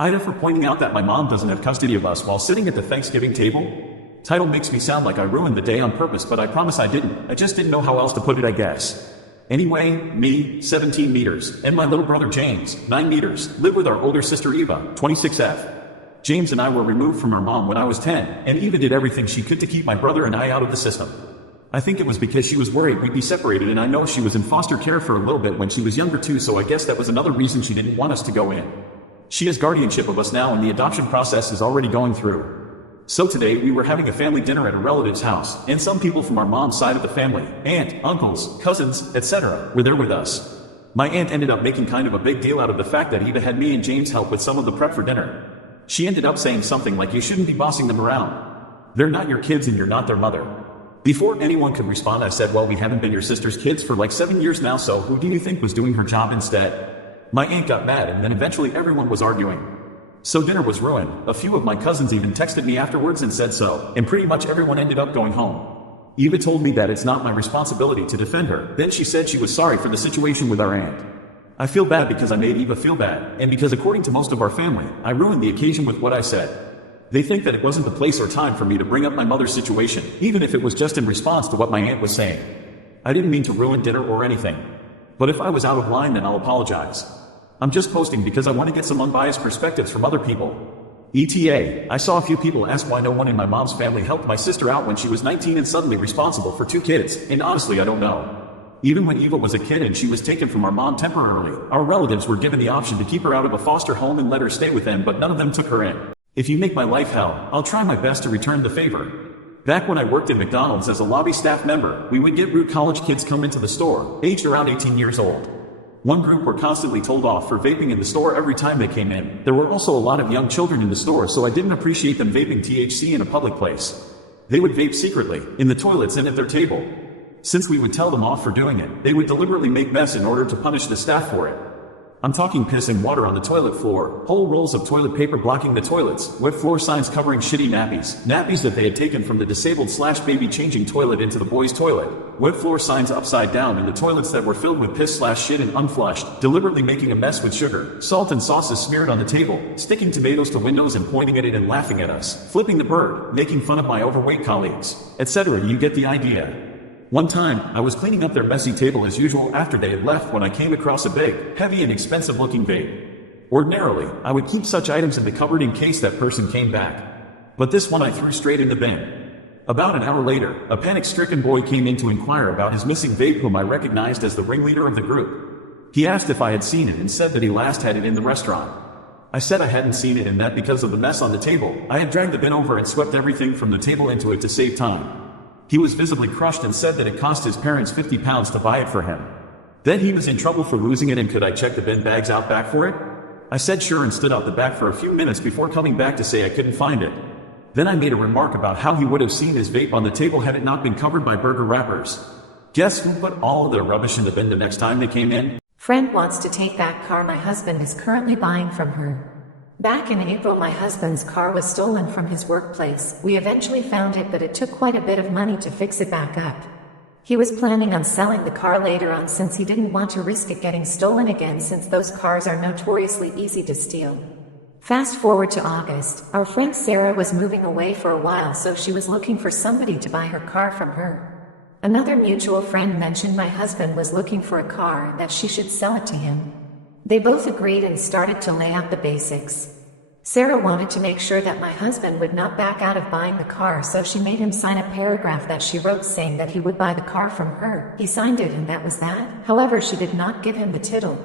Ida for pointing out that my mom doesn't have custody of us while sitting at the Thanksgiving table. Title makes me sound like I ruined the day on purpose, but I promise I didn't. I just didn't know how else to put it, I guess. Anyway, me, 17 meters, and my little brother James, 9 meters, live with our older sister Eva, 26F. James and I were removed from our mom when I was 10, and Eva did everything she could to keep my brother and I out of the system. I think it was because she was worried we'd be separated, and I know she was in foster care for a little bit when she was younger too, so I guess that was another reason she didn't want us to go in. She has guardianship of us now, and the adoption process is already going through. So today we were having a family dinner at a relative's house, and some people from our mom's side of the family, aunt, uncles, cousins, etc., were there with us. My aunt ended up making kind of a big deal out of the fact that Eva had me and James help with some of the prep for dinner. She ended up saying something like, "You shouldn't be bossing them around. They're not your kids and you're not their mother." Before anyone could respond, I said, "Well, we haven't been your sister's kids for like 7 years now, so who do you think was doing her job instead?" My aunt got mad, and then eventually everyone was arguing. So dinner was ruined. A few of my cousins even texted me afterwards and said so, and pretty much everyone ended up going home. Eva told me that it's not my responsibility to defend her. Then she said she was sorry for the situation with our aunt. I feel bad because I made Eva feel bad, and because according to most of our family, I ruined the occasion with what I said. They think that it wasn't the place or time for me to bring up my mother's situation, even if it was just in response to what my aunt was saying. I didn't mean to ruin dinner or anything. But if I was out of line, then I'll apologize. I'm just posting because I want to get some unbiased perspectives from other people. ETA, I saw a few people ask why no one in my mom's family helped my sister out when she was 19 and suddenly responsible for 2 kids, and honestly I don't know. Even when Eva was a kid and she was taken from our mom temporarily, our relatives were given the option to keep her out of a foster home and let her stay with them, but none of them took her in. If you make my life hell, I'll try my best to return the favor. Back when I worked at McDonald's as a lobby staff member, we would get rude college kids come into the store, aged around 18 years old. One group were constantly told off for vaping in the store every time they came in. There were also a lot of young children in the store, so I didn't appreciate them vaping THC in a public place. They would vape secretly, in the toilets and at their table. Since we would tell them off for doing it, they would deliberately make mess in order to punish the staff for it. I'm talking piss and water on the toilet floor, whole rolls of toilet paper blocking the toilets, wet floor signs covering shitty nappies that they had taken from the disabled/baby changing toilet into the boys' toilet, wet floor signs upside down in the toilets that were filled with piss/shit and unflushed, deliberately making a mess with sugar, salt and sauces smeared on the table, sticking tomatoes to windows and pointing at it and laughing at us, flipping the bird, making fun of my overweight colleagues, etc. You get the idea. One time, I was cleaning up their messy table as usual after they had left when I came across a big, heavy and expensive looking vape. Ordinarily, I would keep such items in the cupboard in case that person came back. But this one I threw straight in the bin. About an hour later, a panic-stricken boy came in to inquire about his missing vape, whom I recognized as the ringleader of the group. He asked if I had seen it and said that he last had it in the restaurant. I said I hadn't seen it and that because of the mess on the table, I had dragged the bin over and swept everything from the table into it to save time. He was visibly crushed and said that it cost his parents £50 to buy it for him. Then he was in trouble for losing it and could I check the bin bags out back for it? I said sure and stood out the back for a few minutes before coming back to say I couldn't find it. Then I made a remark about how he would have seen his vape on the table had it not been covered by burger wrappers. Guess who put all of their rubbish in the bin the next time they came in? Friend wants to take that car my husband is currently buying from her. Back in April, my husband's car was stolen from his workplace. We eventually found it, but it took quite a bit of money to fix it back up. He was planning on selling the car later on since he didn't want to risk it getting stolen again, since those cars are notoriously easy to steal. Fast forward to August, our friend Sarah was moving away for a while, so she was looking for somebody to buy her car from her. Another mutual friend mentioned my husband was looking for a car and that she should sell it to him. They both agreed and started to lay out the basics. Sarah wanted to make sure that my husband would not back out of buying the car, so she made him sign a paragraph that she wrote saying that he would buy the car from her. He signed it and that was that. However, she did not give him the title.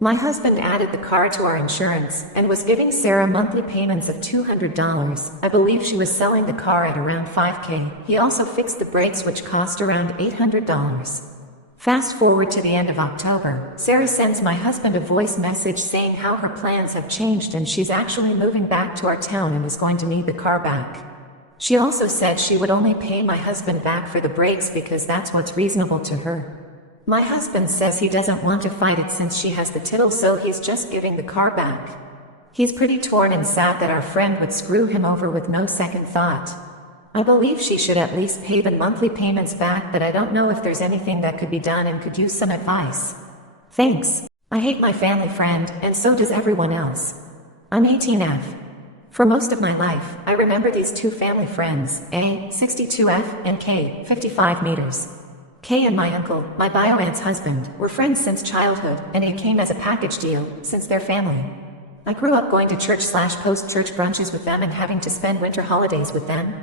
My husband added the car to our insurance and was giving Sarah monthly payments of $200. I believe she was selling the car at around $5,000. He also fixed the brakes, which cost around $800. Fast forward to the end of October, Sarah sends my husband a voice message saying how her plans have changed and she's actually moving back to our town and is going to need the car back. She also said she would only pay my husband back for the brakes because that's what's reasonable to her. My husband says he doesn't want to fight it since she has the title, so he's just giving the car back. He's pretty torn and sad that our friend would screw him over with no second thought. I believe she should at least pay the monthly payments back, but I don't know if there's anything that could be done and could use some advice. Thanks. I hate my family friend, and so does everyone else. I'm 18F. For most of my life, I remember these two family friends, A, 62F, and K, 55 meters. K and my uncle, my bio-aunt's husband, were friends since childhood, and it came as a package deal, since their family. I grew up going to church/post-church brunches with them and having to spend winter holidays with them.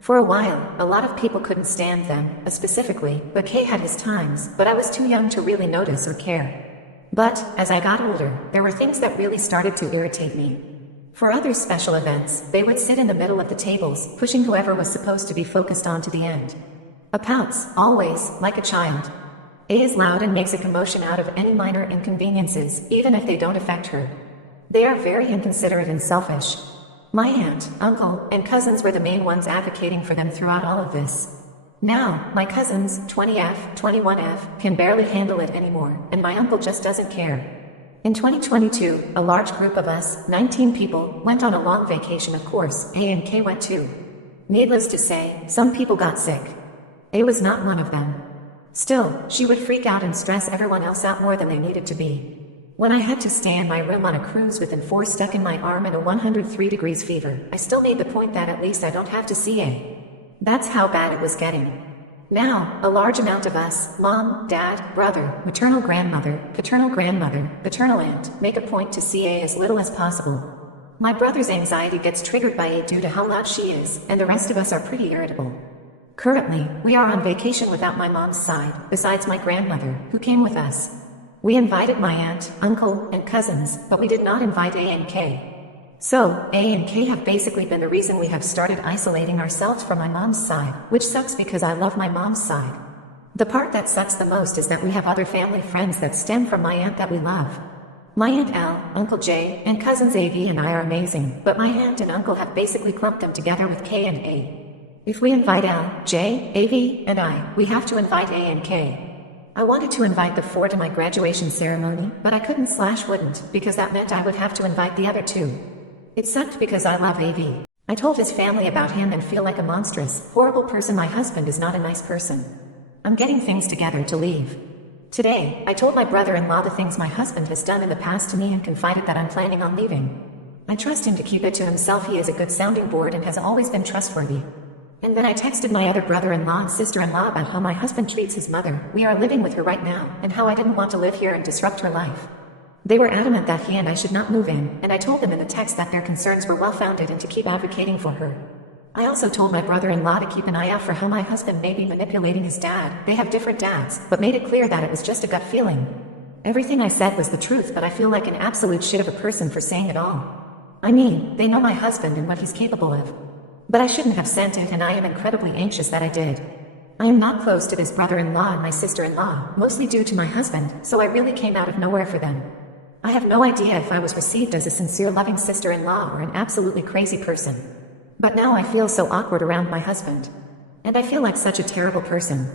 For a while, a lot of people couldn't stand them, specifically, but K had his times, but I was too young to really notice or care. But, as I got older, there were things that really started to irritate me. For other special events, they would sit in the middle of the tables, pushing whoever was supposed to be focused on to the end. A pounce, always, like a child. A is loud and makes a commotion out of any minor inconveniences, even if they don't affect her. They are very inconsiderate and selfish. My aunt, uncle, and cousins were the main ones advocating for them throughout all of this. Now, my cousins, 20F, 21F, can barely handle it anymore, and my uncle just doesn't care. In 2022, a large group of us, 19 people, went on a long vacation. Of course, A and K went too. Needless to say, some people got sick. A was not one of them. Still, she would freak out and stress everyone else out more than they needed to be. When I had to stay in my room on a cruise with N4 stuck in my arm and a 103 degrees fever, I still made the point that at least I don't have to see A. That's how bad it was getting. Now, a large amount of us, mom, dad, brother, maternal grandmother, paternal aunt, make a point to see A as little as possible. My brother's anxiety gets triggered by A due to how loud she is, and the rest of us are pretty irritable. Currently, we are on vacation without my mom's side, besides my grandmother, who came with us. We invited my aunt, uncle, and cousins, but we did not invite A and K. So, A and K have basically been the reason we have started isolating ourselves from my mom's side, which sucks because I love my mom's side. The part that sucks the most is that we have other family friends that stem from my aunt that we love. My Aunt Al, Uncle J, and cousins AV and I are amazing, but my aunt and uncle have basically clumped them together with K and A. If we invite Al, J, AV, and I, we have to invite A and K. I wanted to invite the four to my graduation ceremony, but I couldn't/wouldn't, because that meant I would have to invite the other two. It sucked because I love AV. I told his family about him and feel like a monstrous, horrible person. My husband is not a nice person. I'm getting things together to leave. Today, I told my brother-in-law the things my husband has done in the past to me and confided that I'm planning on leaving. I trust him to keep it to himself. He is a good sounding board and has always been trustworthy. And then I texted my other brother-in-law and sister-in-law about how my husband treats his mother. We are living with her right now, and how I didn't want to live here and disrupt her life. They were adamant that he and I should not move in, and I told them in the text that their concerns were well-founded and to keep advocating for her. I also told my brother-in-law to keep an eye out for how my husband may be manipulating his dad. They have different dads, but made it clear that it was just a gut feeling. Everything I said was the truth, but I feel like an absolute shit of a person for saying it all. I mean, they know my husband and what he's capable of. But I shouldn't have sent it, and I am incredibly anxious that I did. I am not close to this brother-in-law and my sister-in-law, mostly due to my husband, so I really came out of nowhere for them. I have no idea if I was received as a sincere loving sister-in-law or an absolutely crazy person. But now I feel so awkward around my husband. And I feel like such a terrible person.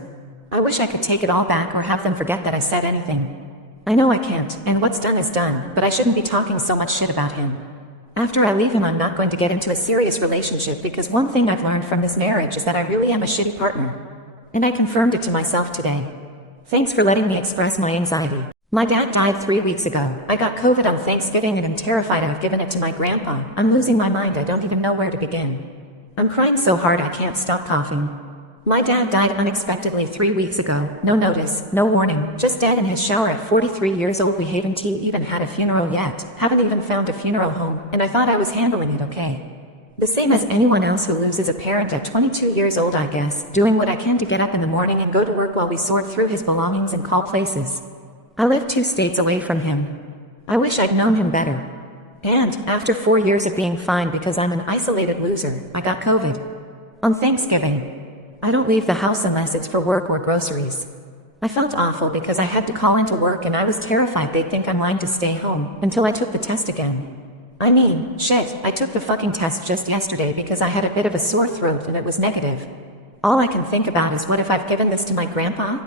I wish I could take it all back or have them forget that I said anything. I know I can't, and what's done is done, but I shouldn't be talking so much shit about him. After I leave him, I'm not going to get into a serious relationship, because one thing I've learned from this marriage is that I really am a shitty partner. And I confirmed it to myself today. Thanks for letting me express my anxiety. My dad died 3 weeks ago. I got COVID on Thanksgiving and I'm terrified I've given it to my grandpa. I'm losing my mind. I don't even know where to begin. I'm crying so hard I can't stop coughing. My dad died unexpectedly 3 weeks ago. No notice, no warning, just dead in his shower at 43 years old. We haven't even had a funeral yet, haven't even found a funeral home, and I thought I was handling it okay. The same as anyone else who loses a parent at 22 years old, I guess, doing what I can to get up in the morning and go to work while we sort through his belongings and call places. I live 2 states away from him. I wish I'd known him better. And, after 4 years of being fine because I'm an isolated loser, I got COVID. On Thanksgiving. I don't leave the house unless it's for work or groceries. I felt awful because I had to call into work and I was terrified they'd think I'm lying to stay home, until I took the test again. I mean, shit, I took the fucking test just yesterday because I had a bit of a sore throat and it was negative. All I can think about is, what if I've given this to my grandpa?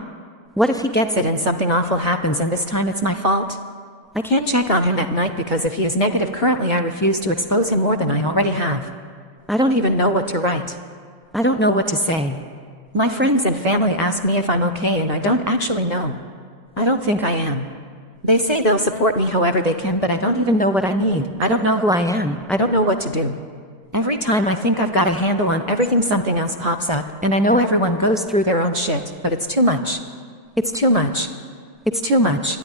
What if he gets it and something awful happens and this time it's my fault? I can't check on him at night because if he is negative currently, I refuse to expose him more than I already have. I don't even know what to write. I don't know what to say. My friends and family ask me if I'm okay and I don't actually know. I don't think I am. They say they'll support me however they can, but I don't even know what I need. I don't know who I am. I don't know what to do. Every time I think I've got a handle on everything, something else pops up, and I know everyone goes through their own shit, but it's too much. It's too much. It's too much.